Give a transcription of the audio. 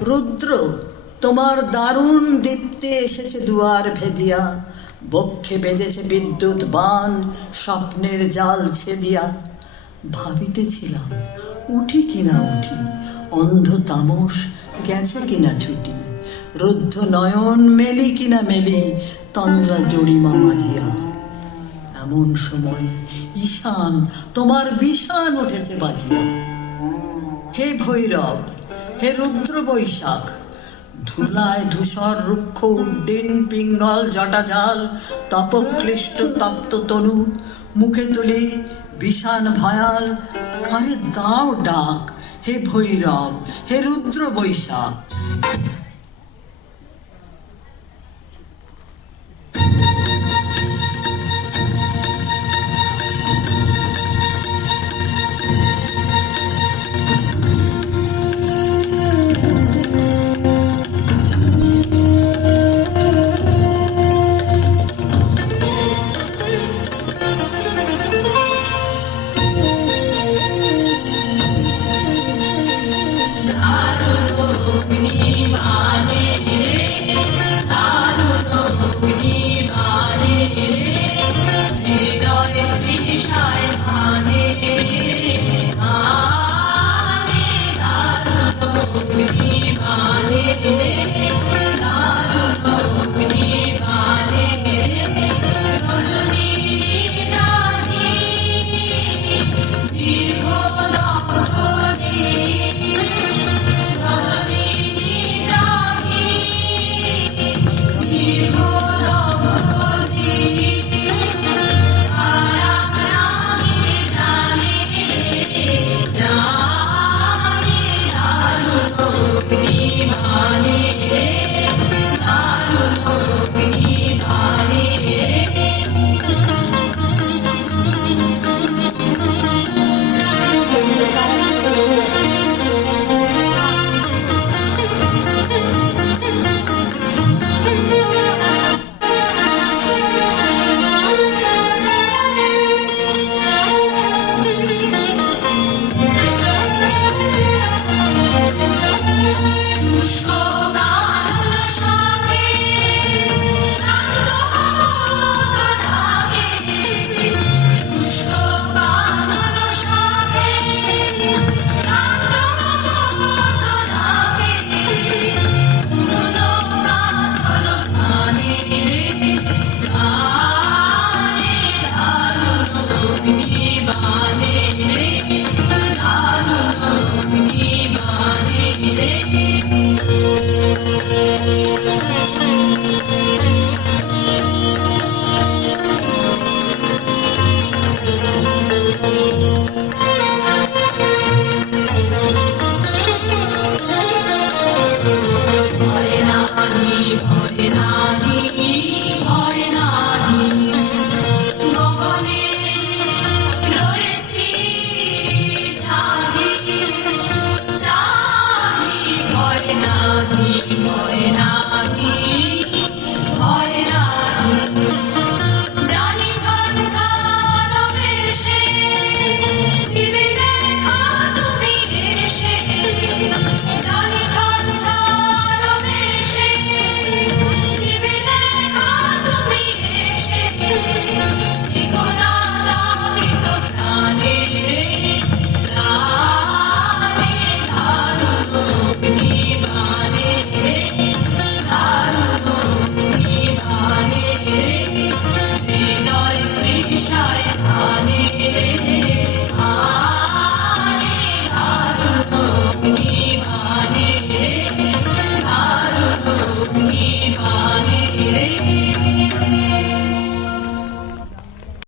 রুদ্র, তোমার দারুণ দীপ্তে এসেছে দুয়ার ভেদিয়া, বক্ষে বেজেছে বিদ্যুৎ বাণ, স্বপ্নের জাল ছেদিয়া। ভাবিতেছিলাম উঠি কিনা উঠি, অন্ধ তামস গেছে কিনা ছুটি, রুদ্ধ নয়ন মেলি কিনা মেলি, তন্দ্রা জড়িমা মাজিয়া। এমন সময় ঈশান তোমার বিষান উঠেছে বাজিয়া। হে ভৈরব, হে রুদ্র বৈশাখ, ধুলায় ধূসর রুক্ষ উড্ডিন পিঙ্গল জটাজাল, তপক্লিষ্ট তপ্ত তনু, মুখে তুলি বিষান ভয়াল। কারে দাও ডাক, হে ভৈরব, হে রুদ্র বৈশাখ।